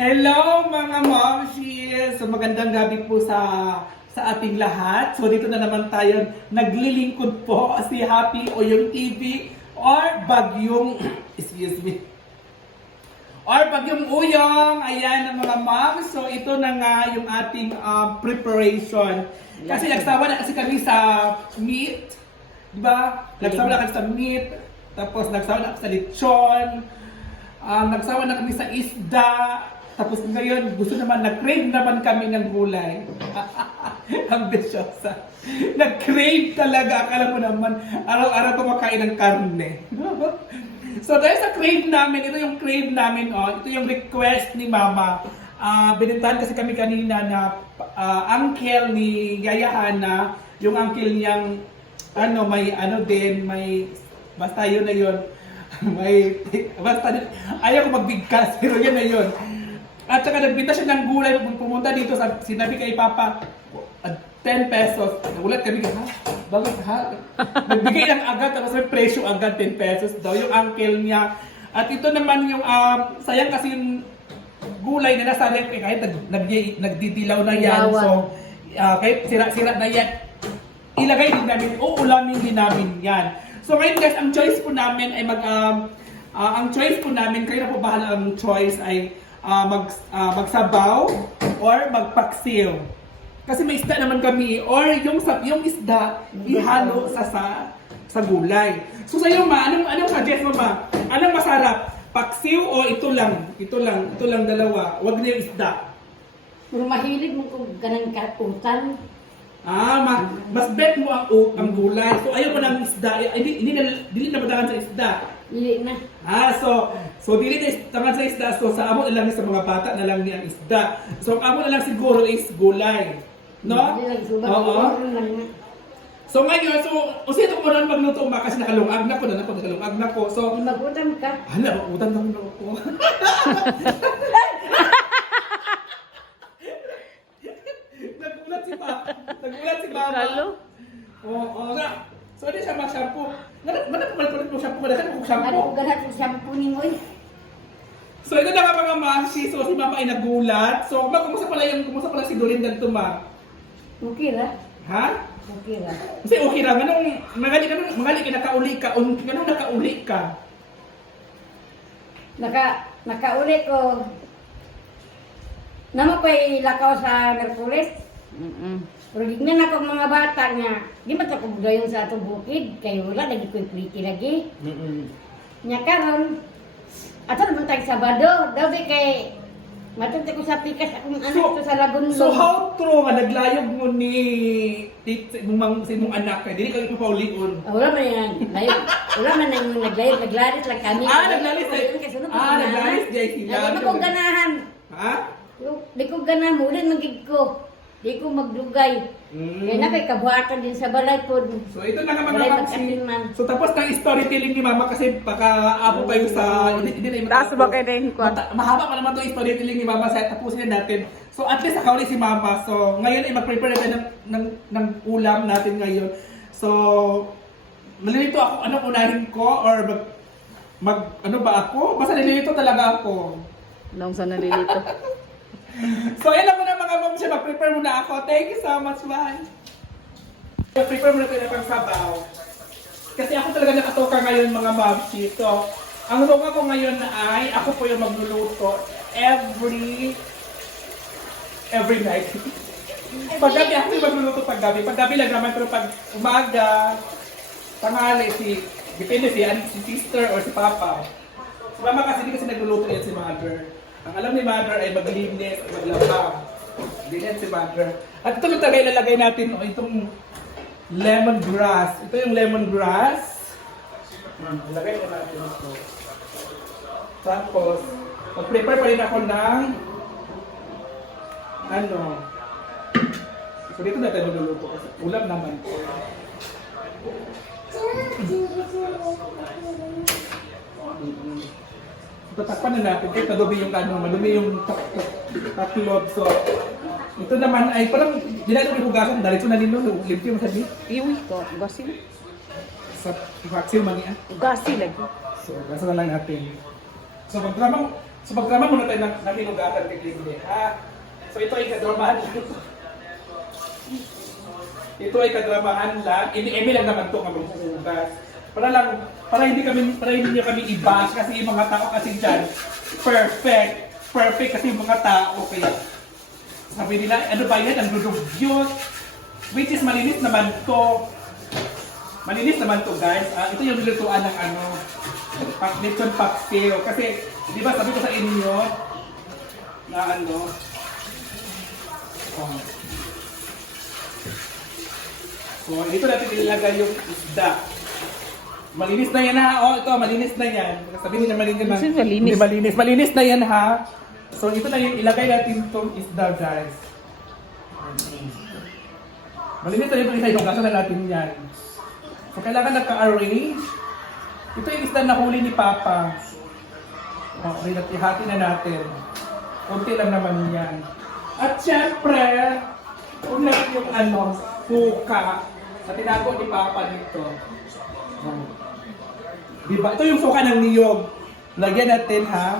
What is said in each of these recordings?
Hello mga momshies! So magandang gabi po sa sa ating lahat. So dito na naman tayo naglilingkod po si Happy o yung TV or Bagyong, excuse me, or Bagyong Uyong. Ayan ang mga moms. So ito na nga yung ating um, preparation. Kasi nagsawa na kasi kami sa meat. Diba? Nagsawa na kami sa meat. Tapos nagsawa na kami sa lechon. Um, nagsawa na kami sa isda. Tapos ngayon, gusto naman, nag-crave naman kami ng gulay. Ambisyosa. Nag-crave talaga. Akala mo naman, araw-araw kumakain ng karne. so dahil sa crave namin, ito yung crave namin, oh, ito yung request ni Mama. Ah, binintahan kasi kami kanina na ah, uncle ni Yaya Hana, yung uncle niyang ano, may ano din, may basta yun na yun. may basta ayaw ko magbigkas, pero yun na yun. At saka nagbita siya ng gulay, pumunta dito, sa, sinabi kay Papa, "Ah, 10 pesos. Nagulat kami, ha? Bakit ha? Nagbigay lang agad, tapos may presyo agad, 10 pesos daw, yung uncle niya. At ito naman yung, um, sayang kasi yung gulay na nasa rep, eh, kahit nag, nag, nagdidilaw na yan. Dilawan. So, ah, kahit sira-sira na yan, ilagay din namin, o ulamin din namin yan. So ngayon guys, ang choice po namin ay mag, um, ah, ang choice po namin, kayo na po bahala ang choice ay ah, mag, ah, magsabaw or magpaksiw. Kasi may isda naman kami, or yung, sa, yung isda, ihalo sa, sa sa gulay. So sa'yo ma, anong, anong suggest mo ma? Anong masarap? Paksiw o ito lang? Ito lang, ito lang dalawa. Huwag na yung isda. Pero mahilig mo kung ganang katutan. Ah, ma, mas bet mo ang, o- ang gulay. So ayaw mo ng isda. Eh, Hindi, hindi na, hindi na madagan sa isda. Hindi na. Ah, so, so dili na taman sa isda. So sa amo na lang sa mga bata na lang ni ang isda. So ang amo na lang siguro is gulay. No? Lang. Oo. Lang na. So ngayon, so, o sino ko rin magluto ma kasi nakalungag na ko na nakalungag na ko. So, Di magutam ka. hala, utang lang ako. Nagulat si pa. Si mama. Kalo? Oo, oo nga. So, di siya ma-shampoo. Mana mana palit mo shampoo kada kan Ano shampoo. ko ganat yung shampoo ni mo eh. So, ito na nga mga mansi. So, si mama ay nagulat. So, ma, kumusta pala yung, kumusta pala si Dorin dagto ma? Okay ra. Ha? Okay ra. Kasi okay ra, manong, magali ka, magali ka nakauli ka, ganun nakauli ka. Naka, nakauli ko. Namo pa'y lakaw sa Merkulis. Mm-mm. Pero gignan ako mga bata nga. Di ba ito gayon sa atong bukid? Kayo wala, lagi ko'y pretty lagi. Mm-mm. Nya karon ato naman tayo Sabado, daw di kay matunti ko sa pikas akong anak So- ko sa Lagunlong. So, how true nga naglayog mo ni tit, mong, si mong anak ka? Dili ka ipapaulion. Ah, wala man yan. Layo. Wala man nang naglayo. Naglarit lang kami. Ah, naglarit lang. Ah, naglarit jay sila. Di ko ganahan. Ha? Di ko ganahan. Mulin magig ko. Di ko magdugay. Kaya na kay kabuhatan din sa balay po. So, ito na Balay mamsi. magkasinman. So, tapos ng storytelling ni mama kasi baka apo kayo sa... Hindi, hindi na yung Taas ba kayo na yung kwan? Mata- mahaba pa naman itong storytelling ni Mama sa tapusin na natin. So at least nakauli si Mama. So ngayon ay mag-prepare na tayo ng, ng, ng ulam natin ngayon. So malilito ako anong unahin ko or mag, mag ano ba ako? Basta nililito talaga ako. Nung sa nalilito. So yan lang muna mga mom siya. Mag-prepare muna ako. Thank you so much, man. Mag-prepare muna tayo ng pangsabaw. Kasi ako talaga nakatoka ngayon mga mamsi. So, ang toka ko ngayon ay ako po yung magluluto every every night. paggabi ako yung magluluto paggabi. Paggabi lang naman pero pag umaga, tanghali si depende si, si sister or si papa. Si mama kasi hindi kasi nagluluto yan si mother. Ang alam ni mother ay maglinis at maglabang. Hindi yan si mother. At ito yung tagay ilalagay natin, oh, itong lemongrass. Ito yung lemongrass. Hmm, ilagay ko natin ito. Tapos, mag-prepare pa rin ako ng ano. So dito na tayo magluluto kasi ulam naman. Mm-mm. Tatakpan na natin kahit madumi yung ano, madumi yung tak- tak- taklog. So, ito naman ay parang dinalo ni hugasan, dahil ito na nino, limpyo mo sabi. Iwi ko. Gasi. Sa vaccine man niya. Gasi lagi. So, gasa na lang natin. So, pag tamang So magdrama muna tayo ng, ng hinugatan kay Lindy, ha? So ito ay kadramahan lang. ito ay kadramahan lang. Hindi, Emi lang naman to nga maghuhugas. Para lang, para hindi kami, para hindi niyo kami i-bash kasi yung mga tao kasi dyan, perfect. Perfect kasi yung mga tao. Kaya sabi nila, ano ba yan? Ang dudugyot. Which is malinis naman to. Malinis naman to guys. Ah, ito yung nilutuan ng ano, pak lechon paksiw. Kasi, di ba sabi ko sa inyo, na ano, oh. So, dito natin ilagay yung isda. Malinis na yan ha. Oh, ito, malinis na yan. Sabihin nila malinis na. Kasi malinis. Hindi malinis. Malinis na yan ha. So, ito na yung ilagay natin itong isda guys. Malinis na yung isda. Hugasan na natin yan. So, kailangan nagka-arrange. Ito yung isda na huli ni Papa. Okay, natihati na natin. Kunti lang naman yan. At syempre, natin yung ano, suka na tinago ni Papa dito. Oh. Diba? Ito yung suka ng niyog. Lagyan natin ha.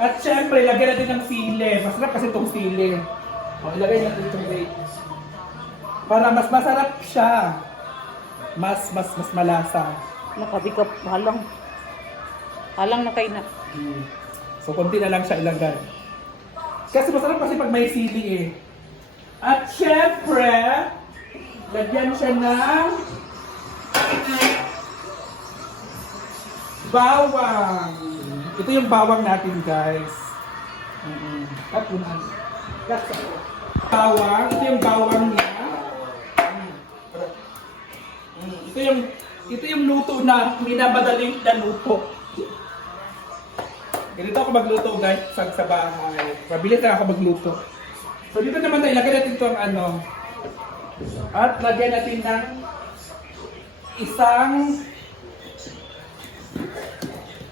At syempre, lagyan natin ng sili. Masarap kasi itong sili. O, ilagay natin itong bacon. Para mas masarap siya. Mas, mas, mas malasa. Nakabikap. Halang. Halang na kayo na. So, konti na lang siya ilagay. Kasi masarap kasi pag may sili eh. At syempre, lagyan siya ng bawang. Ito yung bawang natin, guys. Na. Cut ka. Bawang. Ito yung bawang niya. Ito yung ito yung luto na minamadaling na luto. Ganito ako magluto guys sa, sa bahay. Mabilis lang ako magluto. So dito naman tayo, lagyan natin itong ano. At lagyan natin ng isang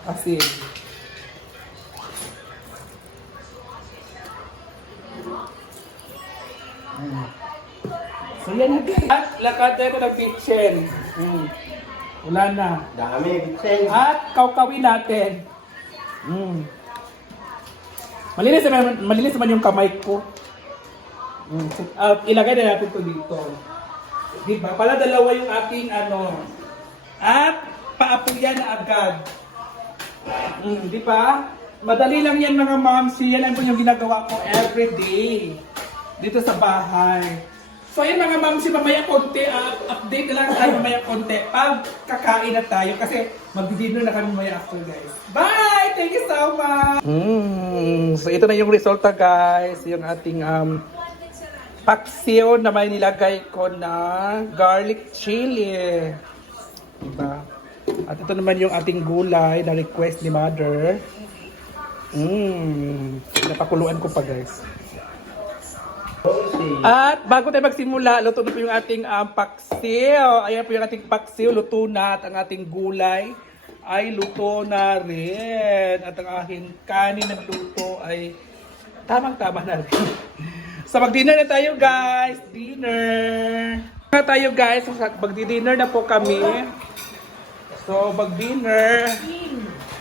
asin. Mm. So yan na guys. At lakad tayo ng kitchen. Mm. Wala na. Dami, Vincent. At kaukawin natin. Mm. Malinis naman, malinis naman yung kamay ko. Mm. Uh, ilagay na natin to dito. Di ba? Pala dalawa yung ating ano. At paapuyan na agad. Mm, di ba? Madali lang yan mga moms. Yan ang po yung ginagawa ko every day. Dito sa bahay. So yun mga moms, mamaya konti, ah, update lang tayo mamaya konti. Pag kakain na tayo kasi magdi-dinner na kami mamaya after guys. Bye! Thank you so much! Mm, so ito na yung resulta guys. Yung ating um, paksiw na may nilagay ko na garlic chili. Diba? At ito naman yung ating gulay na request ni mother. Mmm. Napakuluan ko pa guys. At bago tayo magsimula, luto na po yung ating um, paksiw. Ayan po yung ating paksiw, luto na. At ang ating gulay ay luto na rin. At ang aking kanin na luto ay tamang-tama na rin. so mag-dinner na tayo guys. Dinner. Na tayo guys. Magdi-dinner na po kami. So mag-dinner.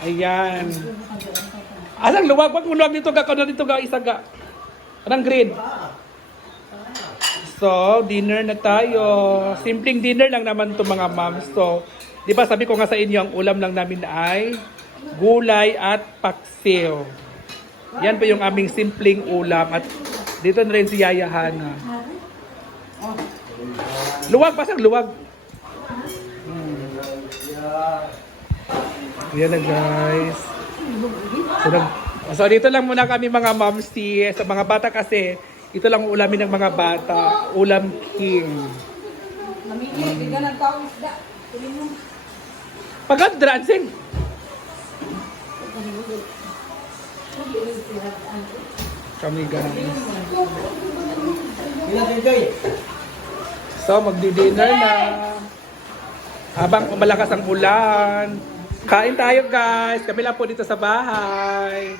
Ayan. Anong luwag? Wag mo luwag dito ka. Kano dito ka isa ga. Anong grade? So, dinner na tayo. Simpleng dinner lang naman to mga moms. So, di ba sabi ko nga sa inyo, ang ulam lang namin ay gulay at paksiw. Yan po yung aming simpleng ulam. At dito na rin si Yaya Hana. Luwag, pasang luwag. Hmm. Yan na guys. So, nag- so, dito lang muna kami mga moms sa mga bata kasi ito lang ang ulamin ng mga bata. Ulam king. Pagandran, sing. Kami guys. So, magdi-dinner na. Habang malakas ang ulan. Kain tayo guys. Kami lang po dito sa bahay.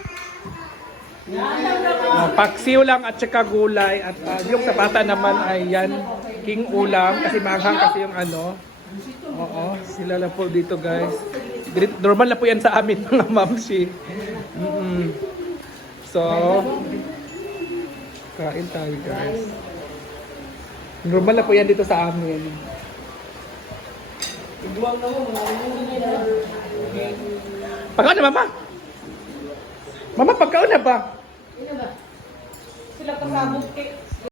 Uh, paksiw lang at saka gulay. At ah, yung sa bata naman ay yan. King ulam. Kasi maghang kasi yung ano. Oo, sila lang po dito guys. Normal na po yan sa amin mga mamsi. Mm-mm. So, kain tayo guys. Normal na po yan dito sa amin. Pagkaon na mama? Mama, pagkaon na ba? Sila pasabog cake.